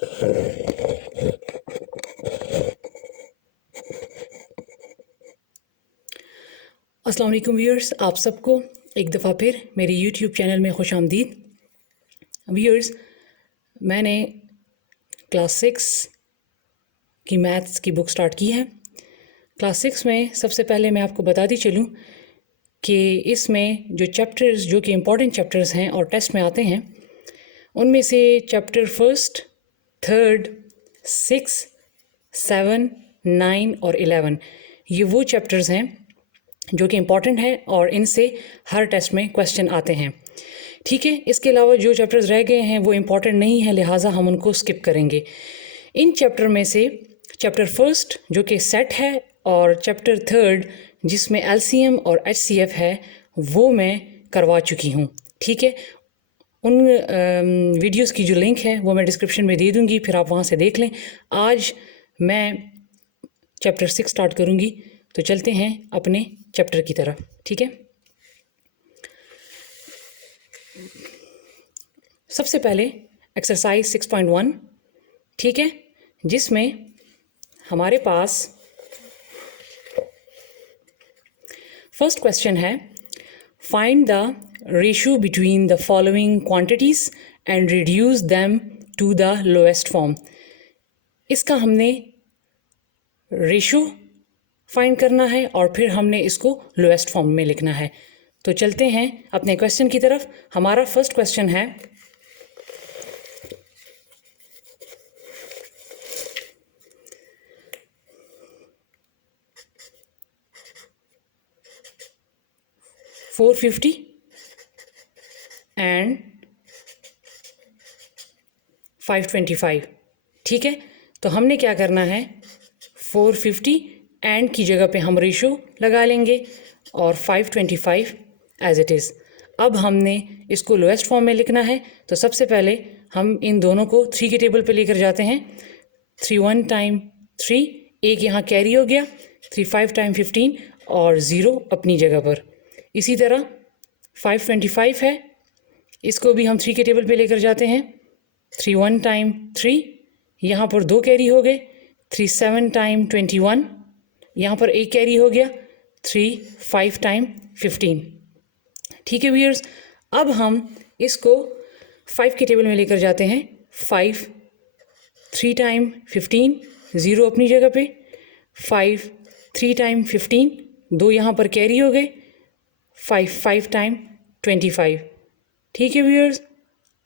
अस्सलाम वालेकुम व्यूअर्स, आप सबको एक दफ़ा फिर मेरे यूट्यूब चैनल में खुश आमदीद। व्यूअर्स, मैंने क्लास 6 की मैथ्स की बुक स्टार्ट की है। क्लास 6 में सबसे पहले मैं आपको बताती चलूँ कि इसमें जो चैप्टर्स जो कि इम्पॉर्टेंट चैप्टर्स हैं और टेस्ट में आते हैं, उनमें से चैप्टर 1, 3, 6, 7, 9 और 11 ये वो चैप्टर्स हैं जो कि इम्पॉर्टेंट है और इनसे हर टेस्ट में क्वेश्चन आते हैं। ठीक है, इसके अलावा जो चैप्टर्स रह गए हैं वो इम्पॉर्टेंट नहीं है, लिहाजा हम उनको स्किप करेंगे। इन चैप्टर में से चैप्टर 1 जो कि सेट है और चैप्टर 3 जिसमें एलसीएम और एचसीएफ है वो मैं करवा चुकी हूँ। ठीक है, उन वीडियोस की जो लिंक है वो मैं डिस्क्रिप्शन में दे दूँगी, फिर आप वहाँ से देख लें। आज मैं चैप्टर 6 स्टार्ट करूँगी, तो चलते हैं अपने चैप्टर की तरफ। ठीक है, सबसे पहले एक्सरसाइज 6.1, ठीक है, जिसमें हमारे पास फर्स्ट क्वेश्चन है, find the ratio between the following quantities and reduce them to the lowest form. इसका हमने रेशियो फाइंड करना है और फिर हमने इसको लोएस्ट फॉर्म में लिखना है। तो चलते हैं अपने क्वेश्चन की तरफ। हमारा फर्स्ट क्वेश्चन है, $450 एंड 525। ठीक है, तो हमने क्या करना है, 450 एंड की जगह पे हम रेशो लगा लेंगे और 525 एज इट इज़। अब हमने इसको लोएस्ट फॉर्म में लिखना है, तो सबसे पहले हम इन दोनों को 3 के टेबल पे लेकर जाते हैं। 3 1 टाइम 3, एक यहाँ कैरी हो गया, 3 5 टाइम 15 और 0 अपनी जगह पर। इसी तरह 525 है, इसको भी हम 3 के टेबल पे लेकर जाते हैं। 3 1 टाइम 3, यहाँ पर 2 कैरी हो गए। 3 7 टाइम 21, यहाँ पर एक कैरी हो गया। 3 5 टाइम 15। ठीक है व्यूअर्स, अब हम इसको 5 के टेबल में लेकर जाते हैं। 5 3 टाइम 15, 0 अपनी जगह पे। 5 3 टाइम 15, 2 यहाँ पर कैरी हो गए। 5 5 टाइम 25। ठीक है व्यूअर्स,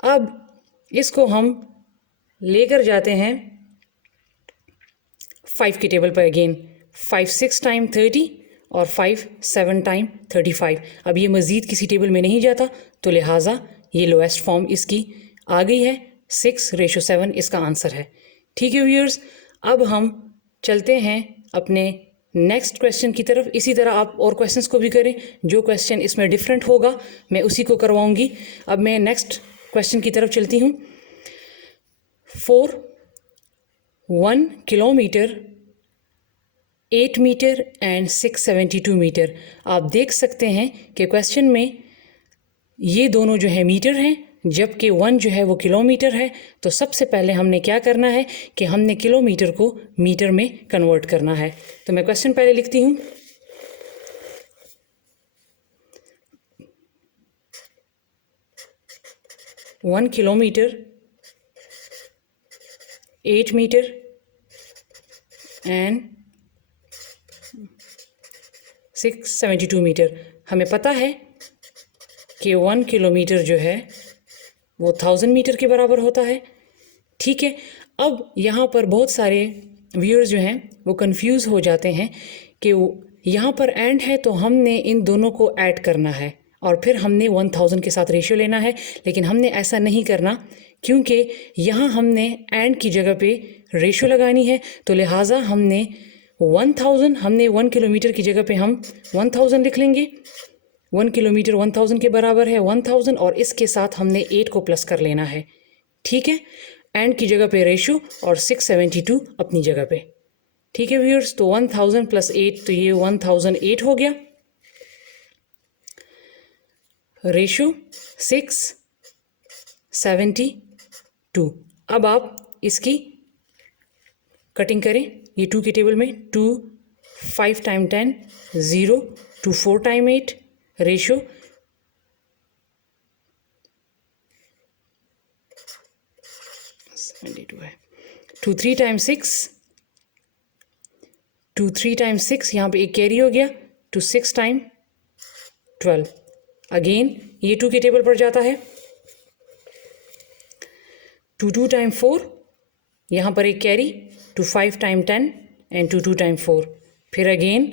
अब इसको हम लेकर जाते हैं 5 के टेबल पर अगेन। 5 6 टाइम 30 और 5 7 टाइम 35। अब ये मज़ीद किसी टेबल में नहीं जाता, तो लिहाजा ये लोएस्ट फॉर्म इसकी आ गई है। 6:7 इसका आंसर है। ठीक है व्यूअर्स, अब हम चलते हैं अपने नेक्स्ट क्वेश्चन की तरफ। इसी तरह आप और क्वेश्चंस को भी करें, जो क्वेश्चन इसमें डिफरेंट होगा मैं उसी को करवाऊंगी। अब मैं नेक्स्ट क्वेश्चन की तरफ चलती हूँ। 1 किलोमीटर 8 मीटर एंड 672 मीटर। आप देख सकते हैं कि क्वेश्चन में ये दोनों जो है मीटर हैं, जबकि 1 जो है वो किलोमीटर है। तो सबसे पहले हमने क्या करना है कि हमने किलोमीटर को मीटर में कन्वर्ट करना है। तो मैं क्वेश्चन पहले लिखती हूँ। One kilometre 8 metre and 672 metre. हमें पता है कि 1 किलोमीटर जो है वो 1000 मीटर के बराबर होता है। ठीक है, अब यहाँ पर बहुत सारे व्यूअर्स जो हैं वो कंफ्यूज हो जाते हैं कि यहाँ पर एंड है तो हमने इन दोनों को ऐड करना है और फिर हमने 1000 के साथ रेशियो लेना है, लेकिन हमने ऐसा नहीं करना क्योंकि यहाँ हमने एंड की जगह पे रेशियो लगानी है। तो लिहाजा हमने 1 किलोमीटर की जगह पे हम 1000 लिख लेंगे। 1 किलोमीटर 1000 के बराबर है 1000 और इसके साथ हमने 8 को प्लस कर लेना है। ठीक है, एंड की जगह पे रेशियो और 672 अपनी जगह पे। ठीक है व्यूअर्स, तो 1000 + 8 तो ये 1008 हो गया। रेशियो 672। अब आप इसकी कटिंग करें। ये 2 के टेबल में 2, 5 टाइम 10, 0 to 4 टाइम 8 रेशो 72 है। 2, 3 टाइम 6, 2, 3 टाइम 6, यहाँ पे एक कैरी हो गया, to 6 टाइम 12। अगेन ये 2 के टेबल पर जाता है। 2, 2 टाइम 4, यहाँ पर एक carry, to 5 time 10 and 2, 2 time 4। फिर अगेन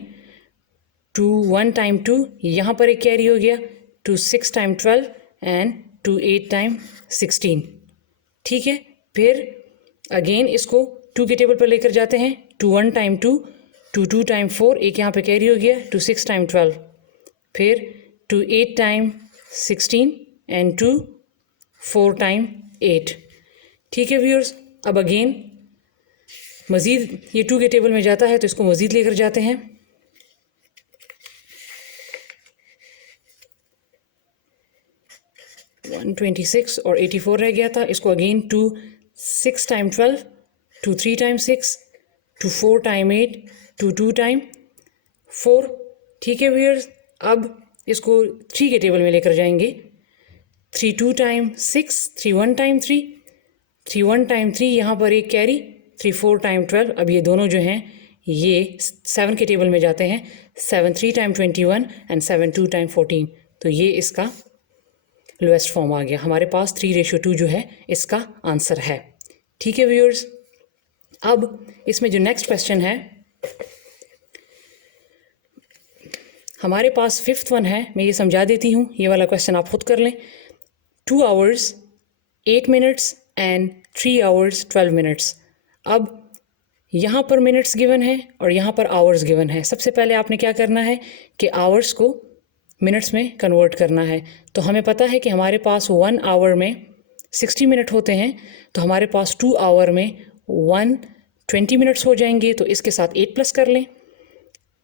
2, 1 टाइम 2, यहाँ पर एक कैरी हो गया, to 6 time 12 and to 8 time 16। ठीक है, फिर अगेन इसको 2 के टेबल पर लेकर जाते हैं। 2, 1 टाइम 2, to 2 टाइम 4, एक यहाँ पे कैरी हो गया, to 6 टाइम 12। फिर to 8 time 16 and to 4 time 8। ठीक है व्यूअर्स, अब अगेन मज़ीद ये 2 के टेबल में जाता है तो इसको मज़ीद लेकर जाते हैं। 126 और 84 रह गया था, इसको again 2, 6 time 12, 2, 3 time 6, to 4 time 8, to 2 time 4। ठीक है व्यूअर्स, अब इसको 3 के टेबल में लेकर जाएंगे। 3, 2 टाइम 6, 3, 1 टाइम 3, 3, 1 टाइम 3, यहाँ पर एक कैरी, 3, 4 टाइम 12। अब ये दोनों जो हैं ये 7 के टेबल में जाते हैं। 7, 3 टाइम 21 एंड 7, 2 टाइम 14। तो ये इसका लोएस्ट फॉर्म आ गया। हमारे पास 3:2 जो है इसका आंसर है। ठीक है व्यूअर्स, अब इसमें जो नेक्स्ट क्वेश्चन है हमारे पास 5th वन है, मैं ये समझा देती हूँ, ये वाला क्वेश्चन आप खुद कर लें। 2 hours 8 minutes and 3 hours 12 minutes. अब यहाँ पर मिनट्स गिवन है और यहाँ पर आवर्स गिवन है। सबसे पहले आपने क्या करना है कि आवर्स को मिनट्स में कन्वर्ट करना है। तो हमें पता है कि हमारे पास 1 आवर में 60 मिनट होते हैं, तो हमारे पास 2 आवर में 120 मिनट्स हो जाएंगे। तो इसके साथ 8 प्लस कर लें,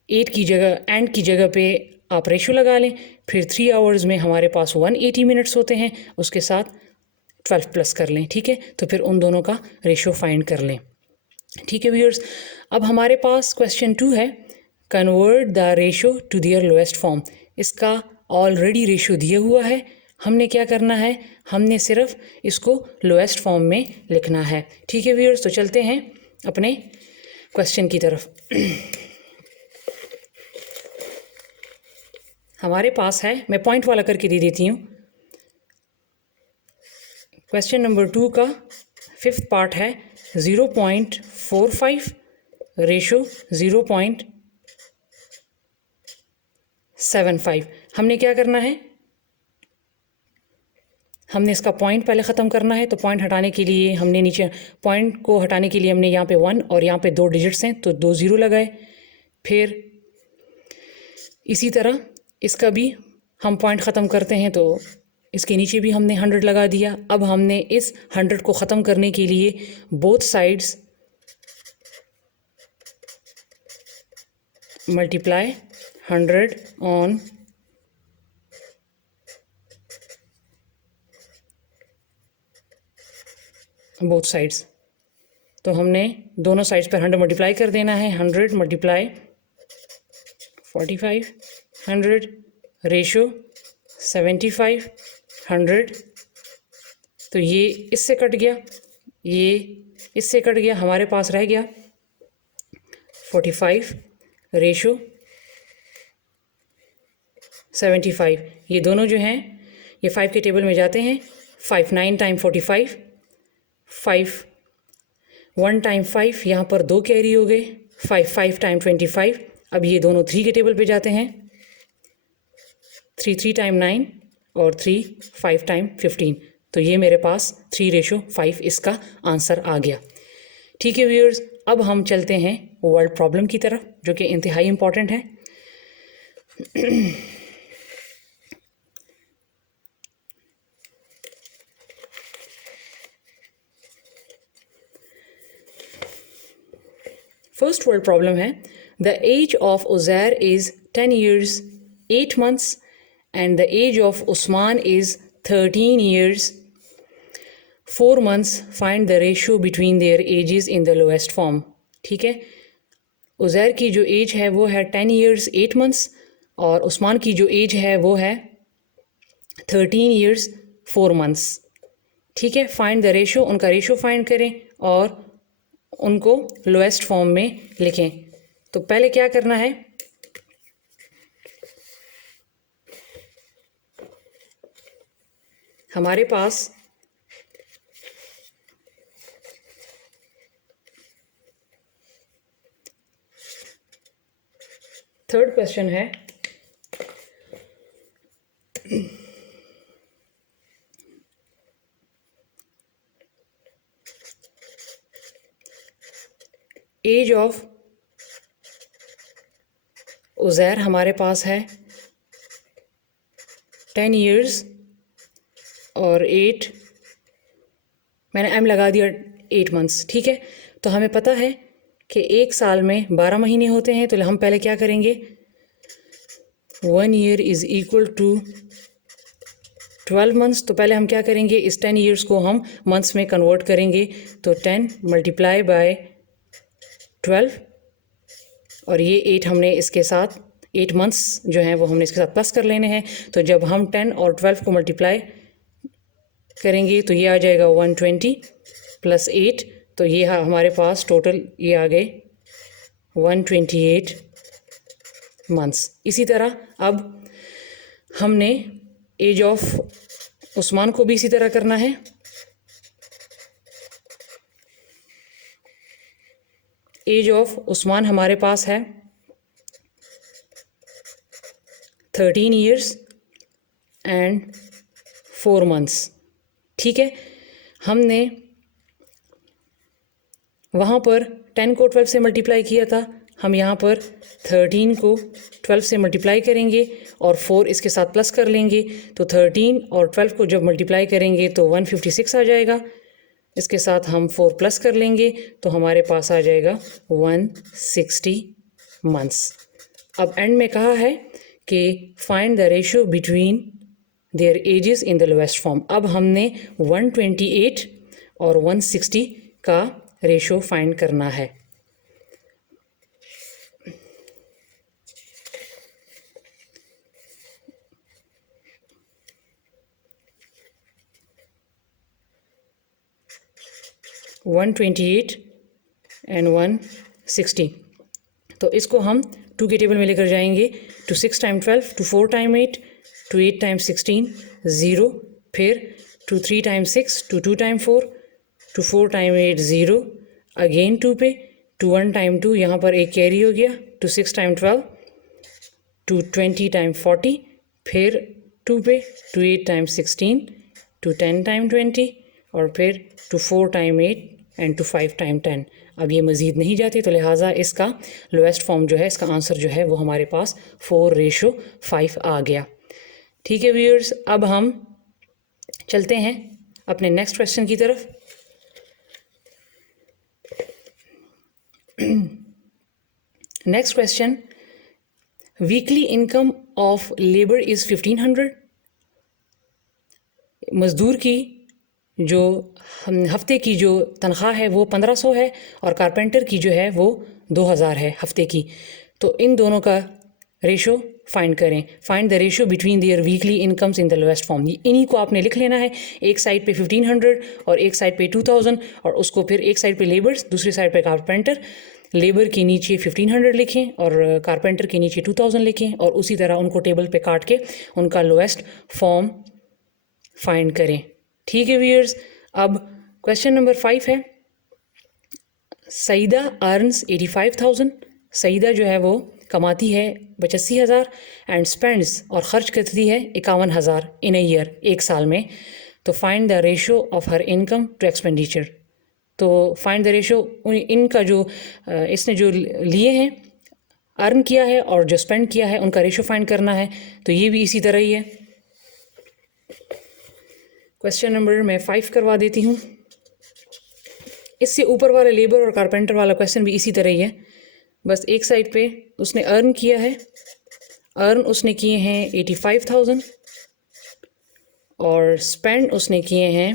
8 की जगह एंड की जगह पे आप रेशो लगा लें। फिर 3 आवर्स में हमारे पास 180 मिनट्स होते हैं, उसके साथ 12 प्लस कर लें। ठीक है, तो फिर उन दोनों का रेशो फाइंड कर लें। ठीक है व्यूअर्स, अब हमारे पास क्वेश्चन 2 है, convert the ratio to their lowest form. इसका ऑलरेडी रेशो दिया हुआ है, हमने क्या करना है, हमने सिर्फ इसको लोएस्ट फॉर्म में लिखना है। ठीक है व्यूअर्स, तो चलते हैं अपने क्वेश्चन की तरफ। हमारे पास है, मैं पॉइंट वाला करके दे देती हूँ। क्वेश्चन नंबर 2 का 5th पार्ट है 0.45 रेशो 0.75। हमने क्या करना है, हमने इसका पॉइंट पहले ख़त्म करना है। तो पॉइंट हटाने के लिए हमने नीचे पॉइंट को हटाने के लिए हमने यहाँ पे 1 और यहाँ पे 2 डिजिट्स हैं तो 2 0 लगाए। फिर इसी तरह इसका भी हम पॉइंट ख़त्म करते हैं तो इसके नीचे भी हमने 100 लगा दिया। अब हमने इस 100 को ख़त्म करने के लिए both sides multiply 100 on both sides. तो हमने दोनों साइड्स पर 100 मल्टीप्लाई कर देना है। 100 मल्टीप्लाई 45, 100 रेशो 75, 100। तो ये इससे कट गया, ये इससे कट गया, हमारे पास रह गया 45 रेशो 75। ये दोनों जो हैं ये 5 के टेबल में जाते हैं। 5, 9 टाइम 45, 5, 1 टाइम 5, यहाँ पर 2 कैरी हो गए। 5, 5 टाइम 25। अब ये दोनों 3 के टेबल पे जाते हैं। 3, 3 टाइम 9 और 3, 5 टाइम 15। तो ये मेरे पास 3:5 इसका आंसर आ गया। ठीक है व्यूअर्स, अब हम चलते हैं वर्ड प्रॉब्लम की तरफ जो कि इंतहाई इम्पॉर्टेंट है। फर्स्ट वर्ड प्रॉब्लम है, the age of Uzair is 10 years 8 months and the age of Usman is 13 years 4 months, find the ratio between their ages in the lowest form. ठीक है, उज़ैर की जो एज है वो है 10 years 8 months और उस्मान की जो एज है वो है 13 years 4 months. ठीक है, फाइंड द रेशो, उनका रेशो फाइंड करें और उनको लोएस्ट फॉर्म में लिखें. तो पहले क्या करना है, हमारे पास थर्ड क्वेश्चन है. एज ऑफ उज़ैर हमारे पास है 10 years और 8, मैंने एम लगा दिया 8 months. ठीक है, तो हमें पता है कि एक साल में 12 महीने होते हैं. तो हम पहले क्या करेंगे, 1 year is equal to 12 months. तो पहले हम क्या करेंगे, इस 10 years को हम मंथ्स में कन्वर्ट करेंगे. तो 10 मल्टीप्लाई बाय 12 और ये 8 हमने इसके साथ 8 months जो हैं वो हमने इसके साथ प्लस कर लेने हैं. तो जब हम 10 और 12 को मल्टीप्लाई करेंगे तो ये आ जाएगा 120 प्लस 8. तो ये हमारे पास टोटल ये आ गए 128 months. इसी तरह अब हमने एज ऑफ उस्मान को भी इसी तरह करना है. एज ऑफ उस्मान हमारे पास है 13 years एंड 4 months. ठीक है, हमने वहाँ पर 10 को 12 से मल्टीप्लाई किया था, हम यहाँ पर 13 को 12 से मल्टीप्लाई करेंगे और 4 इसके साथ प्लस कर लेंगे. तो 13 और 12 को जब मल्टीप्लाई करेंगे तो 156 आ जाएगा. इसके साथ हम 4 प्लस कर लेंगे तो हमारे पास आ जाएगा 160 months. अब एंड में कहा है कि find the ratio between their edges in the lowest form. अब हमने 128 और 160 का रेशो फाइंड करना है. (128) एंड 160. तो इसको हम 2 के टेबल में लेकर जाएंगे. Two 6 time 12, two 4 time 8, two 8 time 16, 0. फिर two 3 time 6, two 2 time 4, two 4 time 8, 0. Again 2 पे, टू 1 टाइम 2, यहाँ पर एक कैरी हो गया. Two 6 time 12, two 20 time 40. फिर 2 पे, टू 8 टाइम 16, टू 10 टाइम 20 और फिर two 4 time 8 and two 5 time 10. अब ये मज़ीद नहीं जाती, तो लिहाजा इसका लोएस्ट फॉर्म जो है, इसका आंसर जो है वो हमारे पास 4:5 आ गया. ठीक है व्यूअर्स, अब हम चलते हैं अपने नेक्स्ट क्वेश्चन की तरफ. Next question, weekly income of labour is 1500. मज़दूर की जो हफ्ते की जो तनख्वाह है वो 1500 है और कारपेंटर की जो है वो 2000 है हफ्ते की. तो इन दोनों का रेशो फाइंड करें. Find the ratio between their weekly incomes in the lowest form. इन्हीं को आपने लिख लेना है. एक साइड पे 1500 और एक साइड पे 2000 और उसको फिर एक साइड पे लेबर्स, दूसरी साइड पे कारपेंटर. लेबर के नीचे 1500 लिखें और कारपेंटर के नीचे 2000 लिखें और उसी तरह उनको टेबल पे काट के उनका लोएस्ट फॉर्म फाइंड करें. ठीक है व्यूअर्स, अब क्वेश्चन नंबर 5 है. सईदा अर्न्स 85,000. सईदा जो है वो कमाती है 85,000 एंड स्पेंड्स और ख़र्च करती है 51,000 इन अ ईयर, एक साल में. तो find the ratio of her income to expenditure. तो फाइंड द रेशो, इनका जो इसने जो लिए हैं, अर्न किया है और जो स्पेंड किया है, उनका रेशो फाइंड करना है. तो ये भी इसी तरह ही है. क्वेश्चन नंबर मैं 5 करवा देती हूँ. इससे ऊपर वाला लेबर और कारपेंटर वाला क्वेश्चन भी इसी तरह ही है. बस एक साइड पे उसने अर्न किया है, अर्न उसने किए हैं 85,000 और स्पेंड उसने किए हैं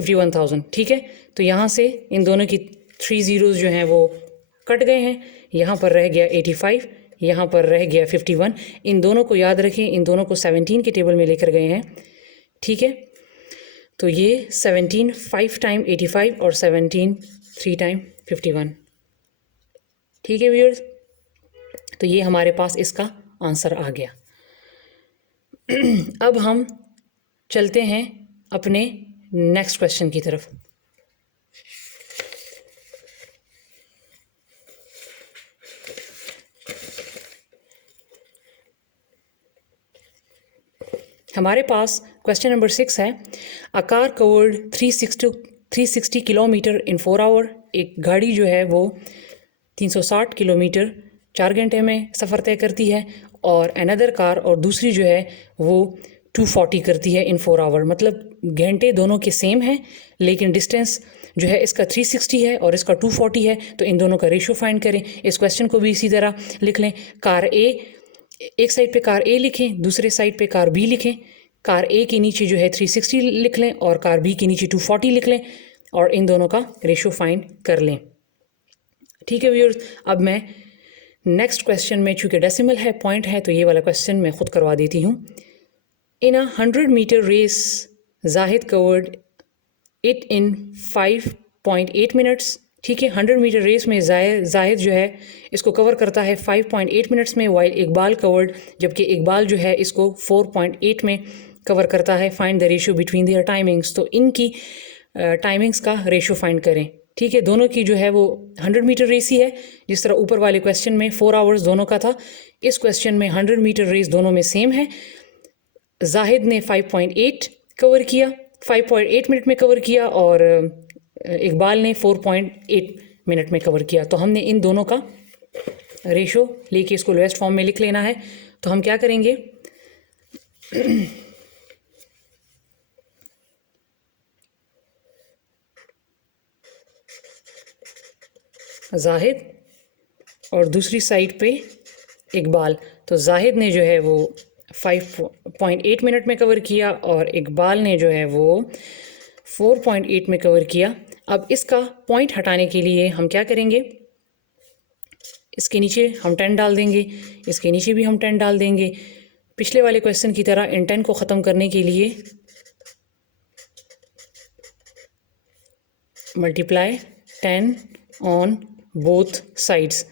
51,000, ठीक है। तो यहाँ से इन दोनों की 3 zeros जो हैं वो कट गए हैं, यहाँ पर रह गया 85, यहाँ पर रह गया 51। इन दोनों को याद रखें, इन दोनों को 17 के टेबल में लेकर गए हैं, ठीक है। तो ये 17 5 टाइम 85 और 17 3 टाइम 51, ठीक है व्यूअर्स। तो ये हमारे पास इसका आंसर आ गया। अब हम चलते हैं अपने नेक्स्ट क्वेश्चन की तरफ। हमारे पास क्वेश्चन नंबर 6 है, a car covered 360 kilometre in 4 hour. एक गाड़ी जो है वो 360 किलोमीटर 4 घंटे में सफ़र तय करती है, और अनदर कार, और दूसरी जो है वो 240 करती है इन 4 आवर। मतलब घंटे दोनों के सेम हैं, लेकिन डिस्टेंस जो है इसका 360 है और इसका 240 है। तो इन दोनों का रेशियो फाइंड करें। इस क्वेश्चन को भी इसी तरह लिख लें। कार ए, एक साइड पे कार ए लिखें, दूसरे साइड पे कार बी लिखें। कार ए के नीचे जो है 360 लिख लें और कार बी के नीचे 240 लिख लें, और इन दोनों का रेशियो फाइंड कर लें, ठीक है व्यूअर्स। अब मैं नेक्स्ट क्वेश्चन में, चूँकि डेसिमल है, पॉइंट है, तो ये वाला क्वेश्चन मैं खुद करवा देती हूँ। In a 100 metre race Zahid covered it in 5.8 minutes, ठीक है। 100 मीटर रेस में जाहिद जो है इसको कवर करता है 5.8 मिनट्स में, वाइल इकबाल कवर्ड, जबकि इकबाल जो है इसको 4.8 में कवर करता है। Find the ratio between their timings. तो इनकी टाइमिंग्स का रेशियो फाइंड करें, ठीक है। दोनों की जो है वो 100 मीटर रेस ही है, जिस तरह ऊपर वाले क्वेश्चन में 4 आवर्स दोनों का था। इस क्वेश्चन में 100 मीटर रेस दोनों में सेम है। जाहिद ने 5.8 कवर किया, 5.8 मिनट में कवर किया, और इकबाल ने 4.8 मिनट में कवर किया। तो हमने इन दोनों का रेशो लेके इसको लोएस्ट फॉर्म में लिख लेना है। तो हम क्या करेंगे, जाहिद और दूसरी साइड पे इकबाल। तो जाहिद ने जो है वो 5.8 मिनट में कवर किया और इकबाल ने जो है वो 4.8 में कवर किया। अब इसका पॉइंट हटाने के लिए हम क्या करेंगे, इसके नीचे हम 10 डाल देंगे, इसके नीचे भी हम 10 डाल देंगे। पिछले वाले क्वेश्चन की तरह इन 10 को ख़त्म करने के लिए multiply 10 on both sides.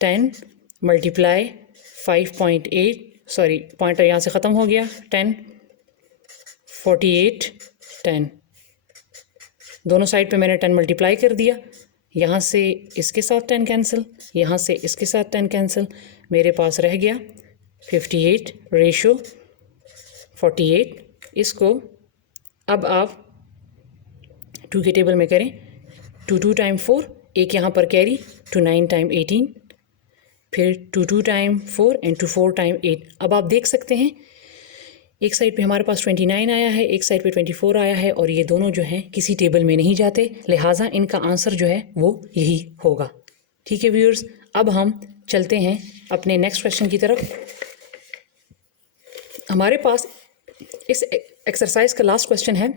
10 multiply 5.8, sorry point यहाँ से ख़त्म हो गया, 10 48 10, दोनों साइड पे मैंने 10 मल्टीप्लाई कर दिया। यहाँ से इसके साथ 10 कैंसिल, यहाँ से इसके साथ 10 कैंसिल, मेरे पास रह गया 58 रेशो 48। इसको अब आप 2 के टेबल में करें, 2 टाइम 4, एक यहाँ पर कैरी, 2 9 टाइम 18, फिर 2 टाइम 4 एंड 2 4 टाइम 8। अब आप देख सकते हैं एक साइड पे हमारे पास 29 आया है, एक साइड पे 24 आया है, और ये दोनों जो हैं किसी टेबल में नहीं जाते, लिहाजा इनका आंसर जो है वो यही होगा, ठीक है व्यूअर्स। अब हम चलते हैं अपने नेक्स्ट क्वेश्चन की तरफ। हमारे पास इस एक्सरसाइज का लास्ट क्वेश्चन है,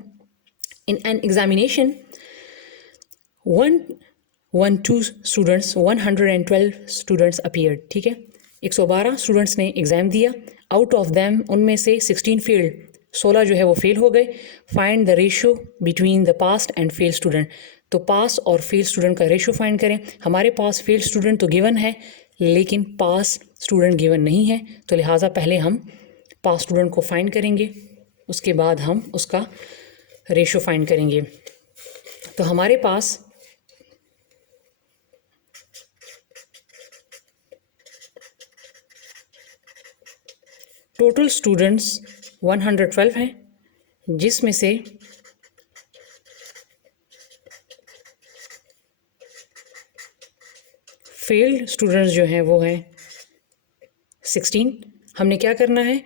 in an examination 112 students 112 students appeared, ठीक है। 112 स्टूडेंट्स ने एग्ज़ाम दिया, आउट ऑफ दैम उनमें से 16 फेल्ड, 16 जो है वो फेल हो गए। Find the ratio between the past and fail student. तो पास और फेल स्टूडेंट का रेशियो फाइंड करें। हमारे पास फेल स्टूडेंट तो गिवन है, लेकिन पास स्टूडेंट गिवन नहीं है, तो लिहाजा पहले हम पास स्टूडेंट को फाइंड करेंगे, उसके बाद हम उसका रेशियो फाइंड करेंगे। तो हमारे पास टोटल स्टूडेंट्स 112 हैं, जिसमें से फेल्ड स्टूडेंट्स जो हैं वो हैं 16। हमने क्या करना है,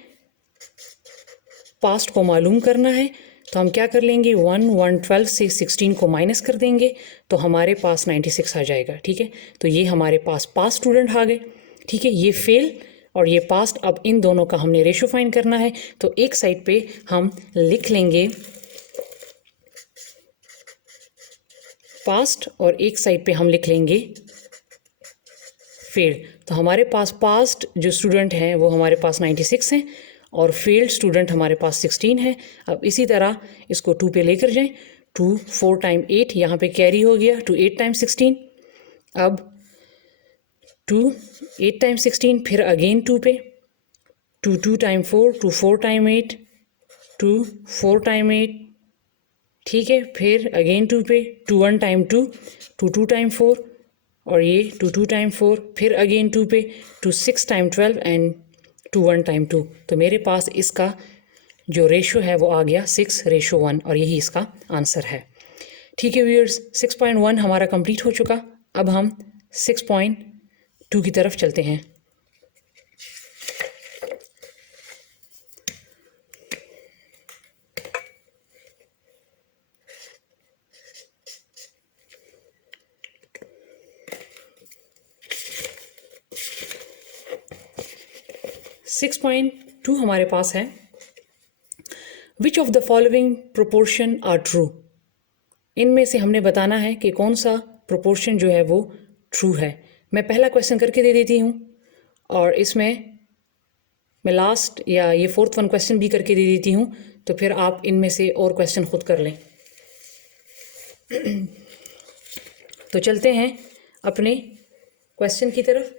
पास्ट को मालूम करना है, तो हम क्या कर लेंगे, 112 से 16 को माइनस कर देंगे, तो हमारे पास 96 आ जाएगा, ठीक है। तो ये हमारे पास पास स्टूडेंट आ गए, ठीक है। ये फेल और ये पास्ट, अब इन दोनों का हमने रेशो फाइंड करना है। तो एक साइड पे हम लिख लेंगे पास्ट और एक साइड पे हम लिख लेंगे फेल्ड। तो हमारे पास पास्ट जो स्टूडेंट हैं वो हमारे पास 96 हैं और फेल्ड स्टूडेंट हमारे पास 16 है। अब इसी तरह इसको 2 पे लेकर जाएं। 2 4 टाइम 8 यहाँ पे कैरी हो गया, 2 8 टाइम 16। अब 2 8 टाइम 16, फिर अगेन 2 पे, 2 2 टाइम 4, 2 4 टाइम 8, 2 4 टाइम 8, ठीक है। फिर अगेन 2 पे, 2 1 टाइम 2, 2 2 टाइम 4 और ये 2 2 टाइम 4, फिर अगेन 2 पे, 2 6 टाइम 12 एंड 2 1 टाइम 2। तो मेरे पास इसका जो रेशो है वो आ गया 6:1 और यही इसका आंसर है। ठीक है व्यूअर्स, 6.1 हमारा कंप्लीट हो चुका। अब हम 6.2 की तरफ चलते हैं। सिक्स पॉइंट टू हमारे पास है, which of the following proportion are true. इनमें से हमने बताना है कि कौन सा प्रोपोर्शन जो है वो ट्रू है। मैं पहला क्वेश्चन करके दे देती हूँ और इसमें मैं लास्ट या ये 4th वन क्वेश्चन भी करके दे देती हूँ, तो फिर आप इनमें से और क्वेश्चन खुद कर लें। तो चलते हैं अपने क्वेश्चन की तरफ।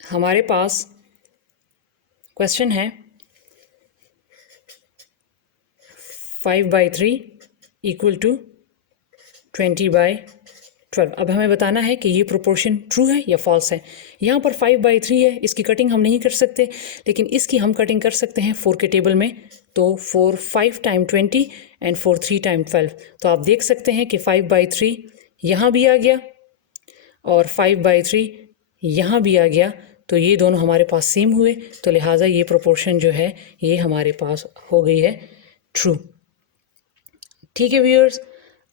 हमारे पास क्वेश्चन है 5/3 इक्वल टू 20/12। अब हमें बताना है कि ये प्रोपोर्शन ट्रू है या फॉल्स है। यहाँ पर 5/3 है, इसकी कटिंग हम नहीं कर सकते, लेकिन इसकी हम कटिंग कर सकते हैं 4 के टेबल में। तो 4 5 टाइम 20 एंड 4 3 टाइम 12। तो आप देख सकते हैं कि 5/3 यहाँ भी आ गया और 5/3 यहाँ भी आ गया, तो ये दोनों हमारे पास सेम हुए, तो लिहाजा ये प्रोपोर्शन जो है ये हमारे पास हो गई है ट्रू। ठीक है व्यूअर्स,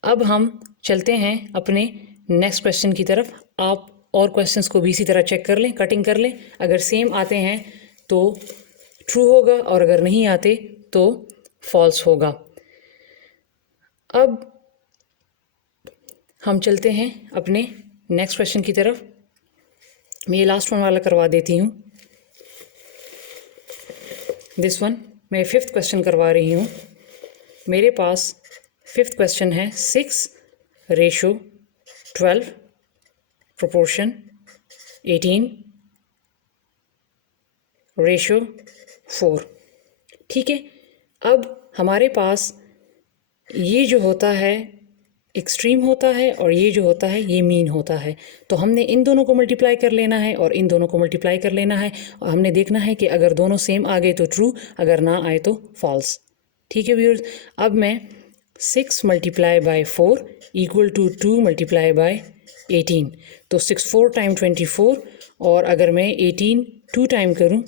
अब हम चलते हैं अपने नेक्स्ट क्वेश्चन की तरफ। आप और क्वेश्चंस को भी इसी तरह चेक कर लें, कटिंग कर लें। अगर सेम आते हैं तो ट्रू होगा और अगर नहीं आते तो फॉल्स होगा। अब हम चलते हैं अपने नेक्स्ट क्वेश्चन की तरफ। मैं ये लास्ट वन वाला करवा देती हूँ, दिस वन मैं 5th क्वेश्चन करवा रही हूँ। मेरे पास 5th क्वेश्चन है 6:12 प्रोपोर्शन 18:4। ठीक है, अब हमारे पास ये जो होता है एक्सट्रीम होता है और ये जो होता है ये मीन होता है। तो हमने इन दोनों को मल्टीप्लाई कर लेना है और इन दोनों को मल्टीप्लाई कर लेना है और हमने देखना है कि अगर दोनों सेम आ गए तो ट्रू, अगर ना आए तो फॉल्स। ठीक है व्यूअर्स, अब मैं 6 × 4 इक्वल टू 2 × 18। तो 6 4 टाइम 24 और अगर मैं 18 2 टाइम करूँ,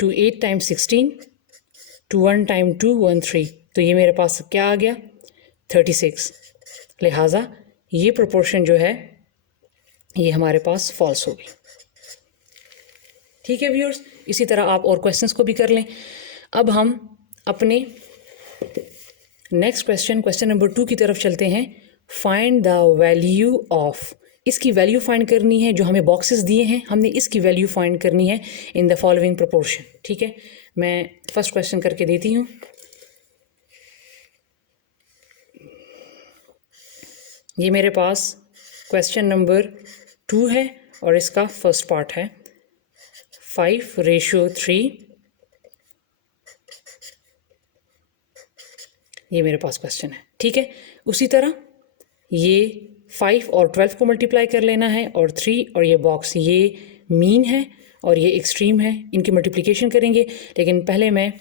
2 8 टाइम 16, 2 1 टाइम 2 1 3, तो ये मेरे पास क्या आ गया 36। लिहाजा ये प्रोपोर्शन जो है ये हमारे पास फॉल्स होगी। ठीक है व्यूअर्स, इसी तरह आप और क्वेश्चंस को भी कर लें। अब हम अपने नेक्स्ट क्वेश्चन नंबर 2 की तरफ चलते हैं। फाइंड द वैल्यू ऑफ, इसकी वैल्यू फाइंड करनी है। जो हमें बॉक्सेस दिए हैं हमने इसकी वैल्यू फाइंड करनी है इन द फॉलोइंग प्रोपोर्शन। ठीक है, मैं फर्स्ट क्वेश्चन करके देती हूँ। ये मेरे पास क्वेश्चन नंबर 2 है और इसका फर्स्ट पार्ट है 5:3। ये मेरे पास क्वेश्चन है। ठीक है, उसी तरह ये 5 और 12 को मल्टीप्लाई कर लेना है और 3 और ये बॉक्स ये मीन है और ये एक्सट्रीम है, इनकी मल्टीप्लिकेशन करेंगे। लेकिन पहले मैं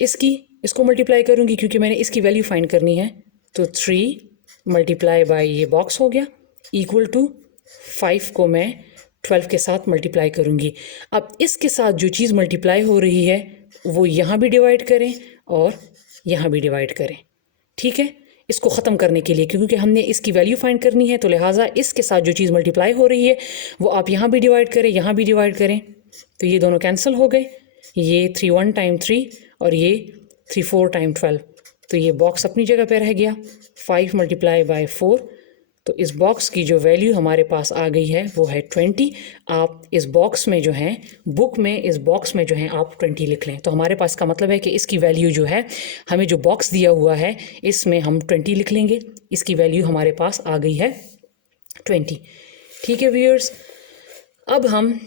इसको मल्टीप्लाई करूँगी क्योंकि मैंने इसकी वैल्यू फाइंड करनी है। तो 3 × ये बॉक्स हो गया इक्वल टू 5 को मैं 12 के साथ मल्टीप्लाई करूँगी। अब इसके साथ जो चीज़ मल्टीप्लाई हो रही है वो यहाँ भी डिवाइड करें और यहाँ भी डिवाइड करें। ठीक है, इसको ख़त्म करने के लिए, क्योंकि हमने इसकी वैल्यू फाइंड करनी है, तो लिहाजा इसके साथ जो चीज़ मल्टीप्लाई हो रही है वो आप यहाँ भी डिवाइड करें, यहाँ भी डिवाइड करें, तो ये दोनों कैंसिल हो गए। ये 3 1 टाइम 3 और ये 3 4 टाइम 12, तो ये बॉक्स अपनी जगह पे रह गया। 5 मल्टीप्लाई बाय 4, तो इस बॉक्स की जो वैल्यू हमारे पास आ गई है वो है 20। आप इस बॉक्स में जो है, बुक में इस बॉक्स में जो है आप 20 लिख लें। तो हमारे पास का मतलब है कि इसकी वैल्यू जो है, हमें जो बॉक्स दिया हुआ है इसमें हम 20 लिख लेंगे। इसकी वैल्यू हमारे पास आ गई है 20। ठीक है व्यूअर्स, अब हम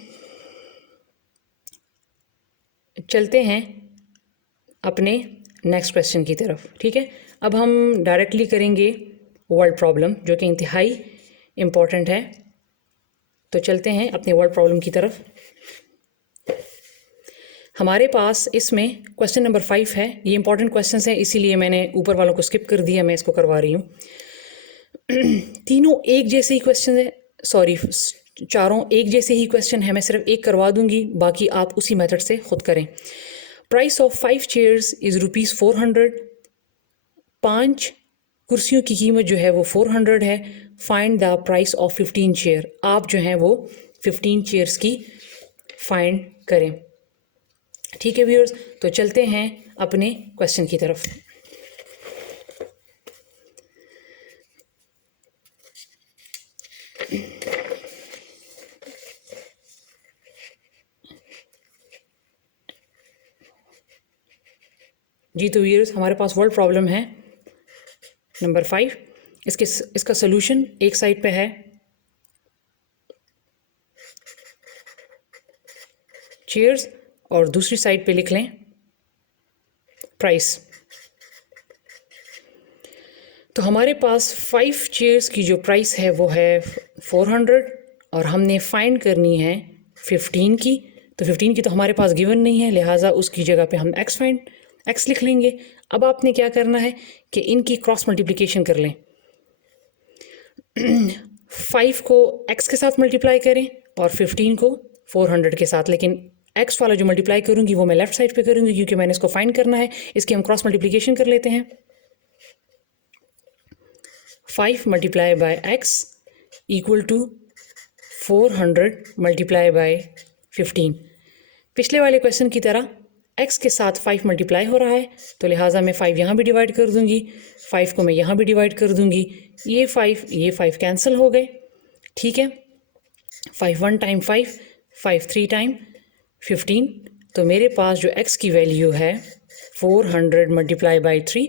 चलते हैं अपने नेक्स्ट क्वेश्चन की तरफ। ठीक है, अब हम डायरेक्टली करेंगे वर्ड प्रॉब्लम, जो कि इंतहाई इम्पॉर्टेंट है। तो चलते हैं अपने वर्ड प्रॉब्लम की तरफ। हमारे पास इसमें क्वेश्चन नंबर 5 है। ये इंपॉर्टेंट क्वेश्चंस हैं, इसीलिए मैंने ऊपर वालों को स्किप कर दिया, मैं इसको करवा रही हूँ। तीनों एक जैसे ही क्वेश्चन है, सॉरी चारों एक जैसे ही क्वेश्चन है। मैं सिर्फ एक करवा दूंगी, बाकी आप उसी मेथड से खुद करें। Price of 5 chairs is ₹400। 5 कुर्सियों की कीमत जो है वो 400 है। Find the price of 15 chair. आप जो है वो 15 चेयर्स की फाइंड करें। ठीक है व्यूअर्स, तो चलते हैं अपने क्वेश्चन की तरफ। जी तो व्यूअर्स, हमारे पास वर्ड प्रॉब्लम है नंबर 5। इसका सोल्यूशन एक साइड पे है चेयर्स और दूसरी साइड पे लिख लें प्राइस। तो हमारे पास 5 चेयर्स की जो प्राइस है वो है 400 और हमने फाइंड करनी है 15 की। तो 15 की तो हमारे पास गिवन नहीं है, लिहाजा उसकी जगह पे हम एक्स लिख लेंगे। अब आपने क्या करना है कि इनकी क्रॉस मल्टीप्लिकेशन कर लें। 5 को x के साथ मल्टीप्लाई करें और 15 को 400 के साथ, लेकिन x वाला जो मल्टीप्लाई करूंगी वो मैं लेफ्ट साइड पे करूंगी क्योंकि मैंने इसको फाइंड करना है। इसकी हम क्रॉस मल्टीप्लिकेशन कर लेते हैं। 5 multiply by x equal to 400 multiply by 15। पिछले वाले क्वेश्चन की तरह x के साथ 5 मल्टीप्लाई हो रहा है, तो लिहाजा मैं 5 यहाँ भी डिवाइड कर दूंगी, 5 को मैं यहाँ भी डिवाइड कर दूंगी। ये 5 कैंसिल हो गए। ठीक है, 5 1 टाइम 5, 5 3 टाइम 15। तो मेरे पास जो x की वैल्यू है 400 मल्टीप्लाई बाई 3,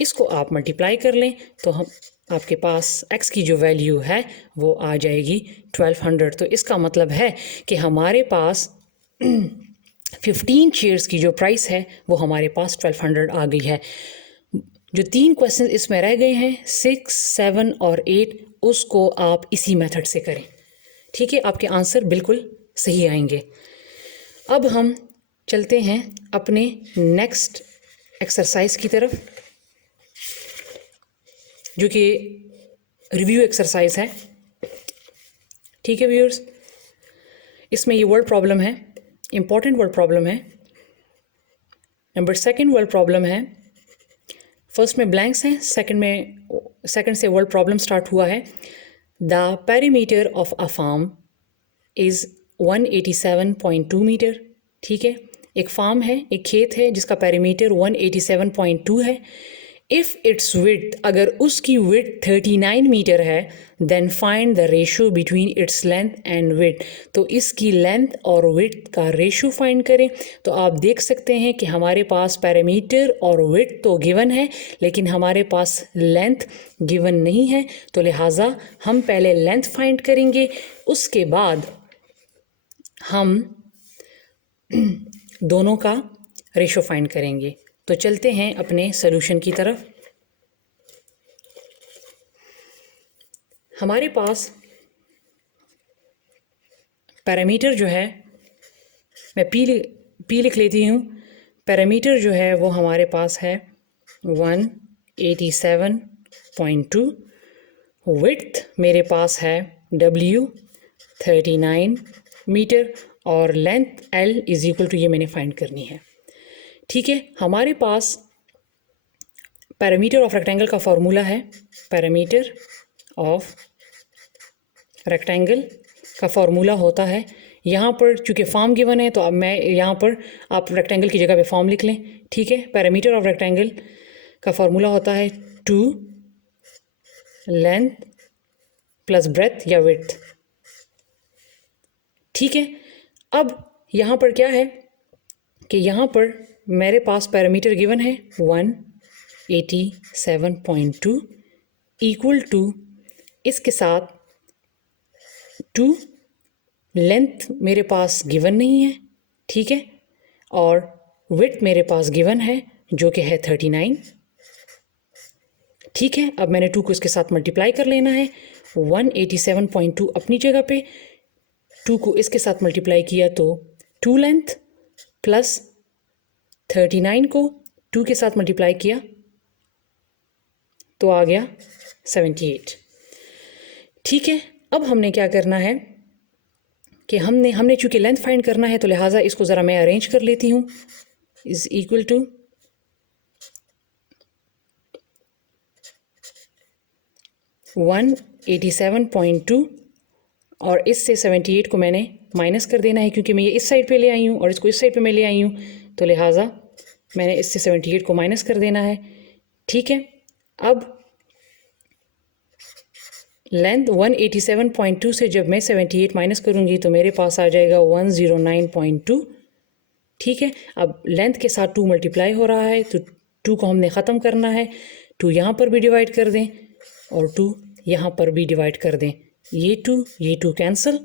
इसको आप मल्टीप्लाई कर लें तो हम आपके पास x की जो वैल्यू है वो आ जाएगी 1200। तो इसका मतलब है कि हमारे पास 15 चेयर्स की जो प्राइस है वो हमारे पास 1200 आ गई है। जो 3 क्वेश्चन इसमें रह गए हैं 6 7 और 8, उसको आप इसी मेथड से करें। ठीक है, आपके आंसर बिल्कुल सही आएंगे। अब हम चलते हैं अपने नेक्स्ट एक्सरसाइज की तरफ, जो कि रिव्यू एक्सरसाइज है। ठीक है व्यूअर्स, इसमें ये वर्ड प्रॉब्लम है, इम्पॉर्टेंट वर्ड प्रॉब्लम है। नंबर 2 वर्ड प्रॉब्लम है। फर्स्ट में ब्लैंक्स हैं, सेकंड से वर्ड प्रॉब्लम स्टार्ट हुआ है। The perimeter of a farm is 187.2 metre. ठीक है, एक फार्म है, एक खेत है जिसका पेरीमीटर 187.2 है। इफ़ इट्स विड्थ, अगर उसकी विड्थ 39 मीटर है, then find the ratio between its length and width. तो इसकी लेंथ और विड्थ का रेशो फाइंड करें। तो आप देख सकते हैं कि हमारे पास पेरीमीटर और विड्थ तो गिवन है, लेकिन हमारे पास लेंथ गिवन नहीं है। तो लिहाजा हम पहले लेंथ फाइंड करेंगे, उसके बाद हम दोनों का रेशो फाइंड करेंगे। तो चलते हैं अपने सॉल्यूशन की तरफ। हमारे पास पैरामीटर जो है, मैं पी लिख लेती हूँ। पैरामीटर जो है वो हमारे पास है 187.2। विड्थ मेरे पास है W 39 मीटर और length L is equal to, ये मैंने फाइंड करनी है। ठीक है, हमारे पास पैरामीटर ऑफ रेक्टेंगल का फॉर्मूला है। पैरामीटर ऑफ रेक्टेंगल का फॉर्मूला होता है यहाँ पर चूँकि फॉर्म गिवन है तो अब मैं यहाँ पर आप रेक्टेंगल की जगह पे फॉर्म लिख लें, ठीक है। पैरामीटर ऑफ रेक्टेंगल का फॉर्मूला होता है 2 लेंथ प्लस ब्रेथ या विड्थ, ठीक है। अब यहाँ पर क्या है कि यहाँ पर मेरे पास पैरामीटर गिवन है 187.2 इक्वल टू इसके साथ 2 लेंथ मेरे पास गिवन नहीं है, ठीक है, और विड्थ मेरे पास गिवन है जो कि है 39, ठीक है। अब मैंने 2 को इसके साथ मल्टीप्लाई कर लेना है। 187.2 अपनी जगह पे, 2 को इसके साथ मल्टीप्लाई किया तो 2 लेंथ प्लस 39 को 2 के साथ मल्टीप्लाई किया तो आ गया 78, ठीक है। अब हमने क्या करना है कि हमने चूँकि लेंथ फाइंड करना है तो लिहाजा इसको ज़रा मैं अरेंज कर लेती हूँ। इज़ इक्वल टू 187.2 और इससे 78 को मैंने माइनस कर देना है क्योंकि मैं ये इस साइड पे ले आई हूँ और इसको इस साइड पे मैं ले आई हूँ, तो लिहाजा मैंने इससे 78 को माइनस कर देना है, ठीक है। अब लेंथ 187.2 से जब मैं 78 माइनस करूँगी तो मेरे पास आ जाएगा 109.2, ठीक है। अब लेंथ के साथ 2 मल्टीप्लाई हो रहा है तो 2 को हमने ख़त्म करना है, 2 यहाँ पर भी डिवाइड कर दें और 2 यहाँ पर भी डिवाइड कर दें, ये 2 कैंसिल।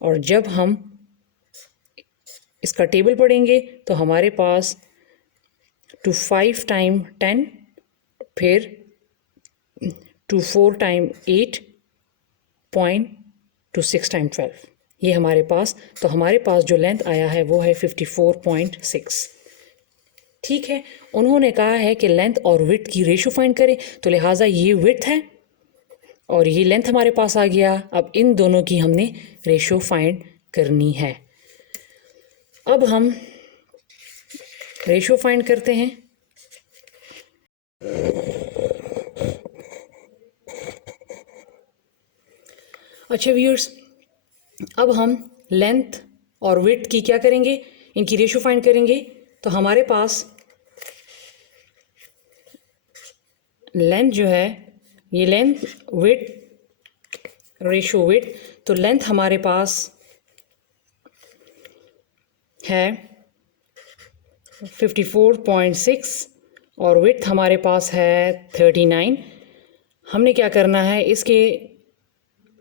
और जब हम इसका टेबल पढ़ेंगे तो हमारे पास 5 टाइम 10 फिर 4 टाइम 8 6 टाइम 12, ये हमारे पास, तो हमारे पास जो लेंथ आया है वो है 54.6, ठीक है। उन्होंने कहा है कि लेंथ और विड्थ की रेशो फाइंड करें, तो लिहाजा ये विड्थ है और ये लेंथ हमारे पास आ गया। अब इन दोनों की हमने रेशो फाइंड करनी है। अब हम रेशो फाइंड करते हैं। अच्छा व्यूअर्स, अब हम लेंथ और विड्थ की क्या करेंगे, इनकी रेशो फाइंड करेंगे। तो हमारे पास लेंथ जो है, ये लेंथ विड्थ रेशो विड्थ, तो लेंथ हमारे पास है 54.6 और विड्थ हमारे पास है 39। हमने क्या करना है, इसके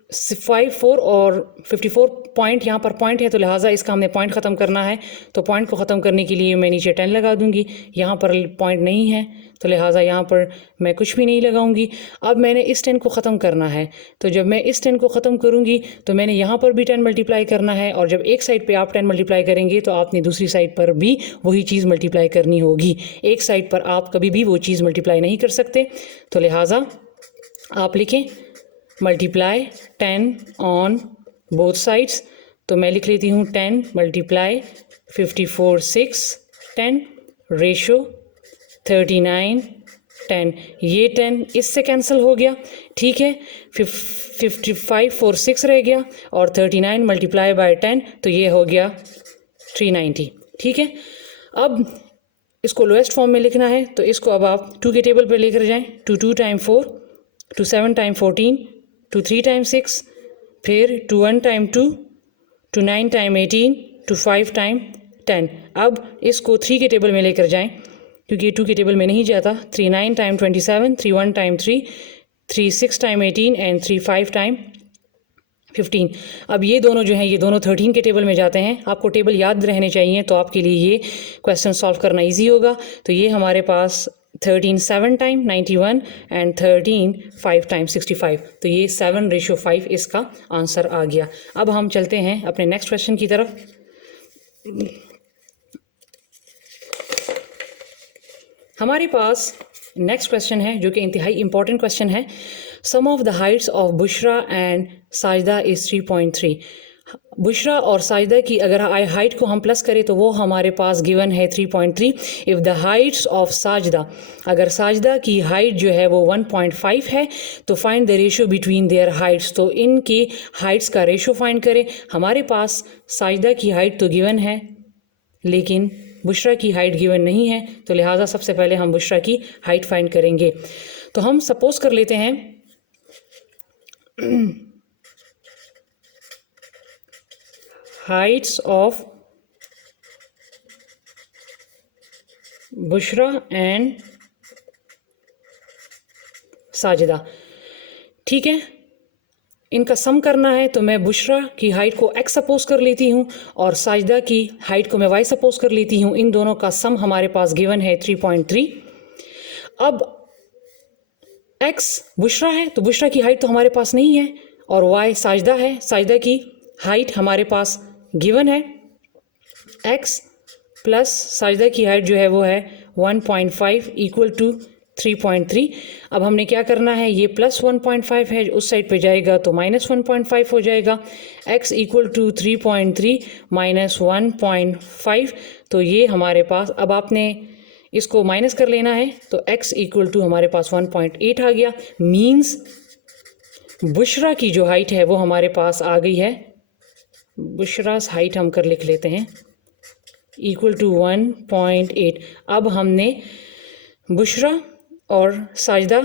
54 और 54 पॉइंट, यहाँ पर पॉइंट है तो लिहाजा इसका हमने पॉइंट ख़त्म करना है। तो पॉइंट को ख़त्म करने के लिए मैं नीचे 10 लगा दूँगी, यहाँ पर पॉइंट नहीं है तो लिहाजा यहाँ पर मैं कुछ भी नहीं लगाऊंगी। अब मैंने इस 10 को ख़त्म करना है, तो जब मैं इस 10 को ख़त्म करूँगी तो मैंने यहाँ पर भी 10 मल्टीप्लाई करना है, और जब एक साइड पे आप 10 मल्टीप्लाई करेंगे तो आपने दूसरी साइड पर भी वही चीज़ मल्टीप्लाई करनी होगी। एक साइड पर आप कभी भी वो चीज़ मल्टीप्लाई नहीं कर सकते, तो लिहाजा आप लिखें मल्टीप्लाई 10 ऑन बोथ साइड्स। तो मैं लिख लेती हूँ 10 मल्टीप्लाई 54 6 10 रेशो 39 10, ये 10 इससे कैंसिल हो गया, ठीक है। 55 4 6 रह गया और 39 मल्टीप्लाई बाय 10 तो ये हो गया 390, ठीक है। अब इसको लोएस्ट फॉर्म में लिखना है, तो इसको अब आप 2 के टेबल पर लेकर जाएं। 2 टाइम 4, 7 टाइम 14, 3 टाइम 6, फिर 1 टाइम 2, 9 टाइम 18, 5 टाइम 10। अब इसको 3 के टेबल में लेकर जाएं क्योंकि 2 के टेबल में नहीं जाता। 9 time 27, 1 time 3 6 time 18 and 5 time 15। अब ये दोनों जो हैं, ये दोनों 13 के टेबल में जाते हैं। आपको टेबल याद रहने चाहिए तो आपके लिए ये क्वेश्चन सॉल्व करना इजी होगा। तो ये हमारे पास 13 7 टाइम 91 एंड 13 5 टाइम 65, तो ये 7 रेशो 5 इसका आंसर आ गया। अब हम चलते हैं अपने नेक्स्ट क्वेश्चन की तरफ। हमारे पास नेक्स्ट क्वेश्चन है जो कि इंतहाई इंपॉर्टेंट क्वेश्चन है। Sum of the heights of Bushra and Sajda is 3.3। Bushra और साजिदा की अगर हाइट को हम प्लस करें तो वो हमारे पास गिवन है 3.3। If the heights of Sajida, अगर साजिदा की हाइट जो है वो 1.5 है तो find the ratio between their Heights, तो इनकी हाइट्स का रेशो फाइंड करें। हमारे पास साजिदा की हाइट तो गिवन है लेकिन बुशरा की हाइट गिवन नहीं है, तो लिहाजा सबसे पहले हम बुशरा की हाइट फाइंड करेंगे। तो हम सपोज कर लेते हैं Heights of Bushra and Sajida, ठीक है। इनका सम करना है तो मैं बुशरा की हाइट को x सपोज कर लेती हूँ और साजिदा की हाइट को मैं y सपोज कर लेती हूँ। इन दोनों का सम हमारे पास गिवन है 3.3। अब x बुशरा है तो बुशरा की हाइट तो हमारे पास नहीं है और y साजिदा है, साजिदा की हाइट हमारे पास गिवन है x प्लस साजिदा की हाइट जो है वो है 1.5 इक्वल टू 3.3। अब हमने क्या करना है, ये प्लस 1.5 है, उस साइड पे जाएगा तो माइनस 1.5 हो जाएगा। x इक्वल टू 3.3 माइनस 1.5, तो ये हमारे पास, अब आपने इसको माइनस कर लेना है तो x इक्वल टू हमारे पास 1.8 आ गया। मीन्स बुशरा की जो हाइट है वो हमारे पास आ गई है, बुशरास हाइट हम कर लिख लेते हैं इक्वल टू 1.8। अब हमने बुशरा और साजिदा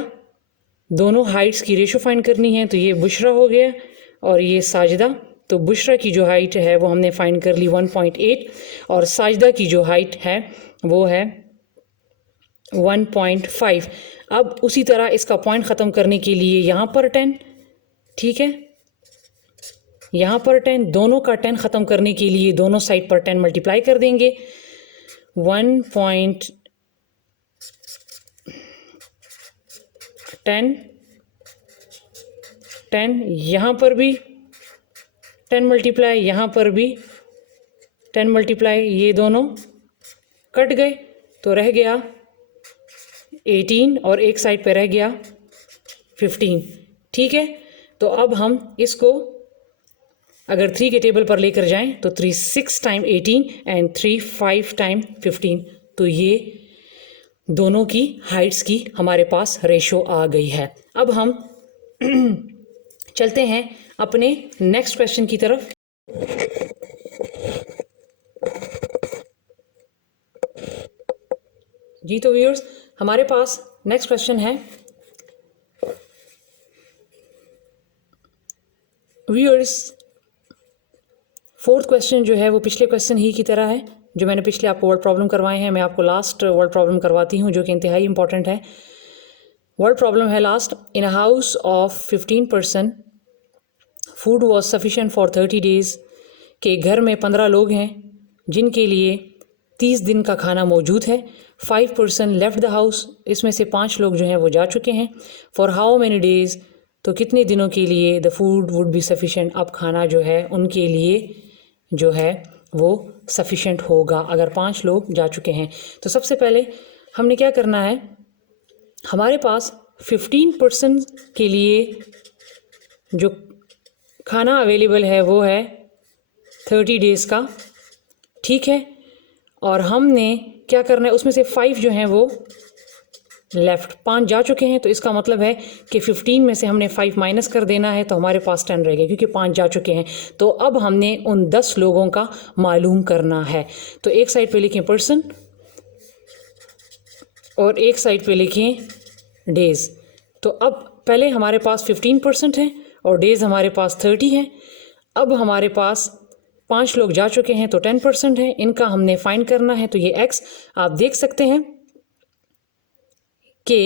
दोनों हाइट्स की रेशो फाइंड करनी है, तो ये बुशरा हो गया और ये साजिदा। तो बुशरा की जो हाइट है वो हमने फाइंड कर ली 1.8 और साजिदा की जो हाइट है वो है 1.5। अब उसी तरह इसका पॉइंट ख़त्म करने के लिए यहाँ पर 10, ठीक है, यहाँ पर 10, दोनों का 10 ख़त्म करने के लिए दोनों साइड पर 10 मल्टीप्लाई कर देंगे। 1.10 10, यहाँ पर भी 10 मल्टीप्लाई, यहाँ पर भी 10 मल्टीप्लाई, ये दोनों कट गए तो रह गया 18 और एक साइड पे रह गया 15, ठीक है। तो अब हम इसको अगर 3 के टेबल पर लेकर जाएं तो 3 6 टाइम 18 एंड 3 5 टाइम 15, तो ये दोनों की हाइट्स की हमारे पास रेशो आ गई है। अब हम चलते हैं अपने नेक्स्ट क्वेश्चन की तरफ। जी तो व्यूअर्स, हमारे पास नेक्स्ट क्वेश्चन है। व्यूअर्स, फोर्थ क्वेश्चन जो है वो पिछले क्वेश्चन ही की तरह है। जो मैंने पिछले आपको वर्ड प्रॉब्लम करवाए हैं, मैं आपको लास्ट वर्ड प्रॉब्लम करवाती हूँ जो कि इंतहाई इंपॉर्टेंट है। वर्ड प्रॉब्लम है last, in a house of 15 person food was sufficient for 30 days, के घर में 15 लोग हैं जिनके लिए 30 दिन का खाना मौजूद है। 5 पर्सन लेफ्ट द हाउस, इसमें से 5 लोग जो हैं वो जा चुके हैं। फॉर हाउ मैनी डेज़, तो कितने दिनों के लिए the food would be sufficient, अब खाना जो है उनके लिए जो है वो सफिशेंट होगा अगर 5 लोग जा चुके हैं। तो सबसे पहले हमने क्या करना है, हमारे पास 15 पर्सन के लिए जो खाना अवेलेबल है वो है 30 डेज़ का, ठीक है। और हमने क्या करना है, उसमें से 5 जो हैं वो लेफ़्ट, 5 जा चुके हैं, तो इसका मतलब है कि 15 में से हमने 5 माइनस कर देना है तो हमारे पास 10 रह गए क्योंकि 5 जा चुके हैं। तो अब हमने उन 10 लोगों का मालूम करना है। तो एक साइड पे लिखें पर्सन और एक साइड पे लिखें डेज़। तो अब पहले हमारे पास 15% है और डेज़ हमारे पास 30 है। अब हमारे पास 5 लोग जा चुके हैं तो 10% है, इनका हमने फाइंड करना है। तो ये x आप देख सकते हैं कि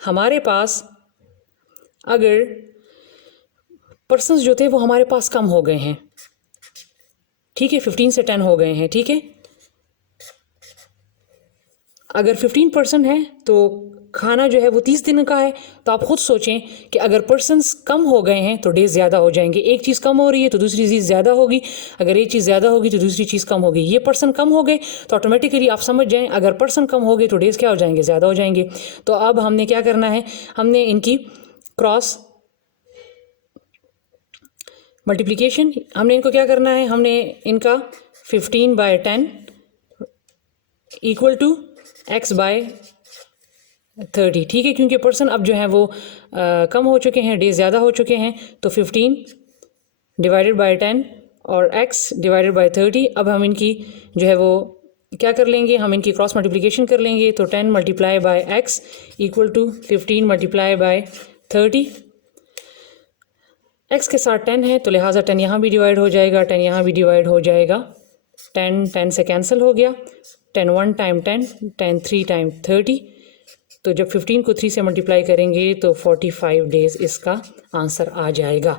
हमारे पास अगर पर्सन्स जो थे वो हमारे पास कम हो गए हैं, ठीक है, 15 से 10 हो गए हैं, ठीक है। अगर 15% है तो खाना जो है वो 30 दिन का है। तो आप खुद सोचें कि अगर पर्सन्स कम हो गए हैं तो डेज ज़्यादा हो जाएंगे। एक चीज़ कम हो रही है तो दूसरी चीज़ ज़्यादा होगी, अगर एक चीज़ ज़्यादा होगी तो दूसरी चीज़ कम होगी। ये पर्सन कम हो गए तो ऑटोमेटिकली आप समझ जाएं अगर पर्सन कम हो गए तो डेज क्या हो जाएंगे, ज़्यादा हो जाएंगे। तो अब हमने क्या करना है, हमने इनकी क्रॉस मल्टीप्लिकेशन हमने इनको क्या करना है, हमने इनका 15/10 इक्वल टू x बाय 30, ठीक है, क्योंकि पर्सन अब जो है वो कम हो चुके हैं, डेज ज़्यादा हो चुके हैं, तो 15 डिवाइडेड बाय 10 और x डिवाइडेड बाय 30। अब हम इनकी जो है वो क्या कर लेंगे, हम इनकी क्रॉस मल्टीप्लिकेशन कर लेंगे, तो 10 multiply by x equal to 15 multiply by 30। x के साथ 10 है तो लिहाजा 10 यहाँ भी डिवाइड हो जाएगा, 10 यहाँ भी डिवाइड हो जाएगा, 10 से कैंसिल हो गया, 10 1 टाइम 10, 10 3 टाइम 30। तो जब 15 को 3 से मल्टीप्लाई करेंगे तो 45 डेज़ इसका आंसर आ जाएगा।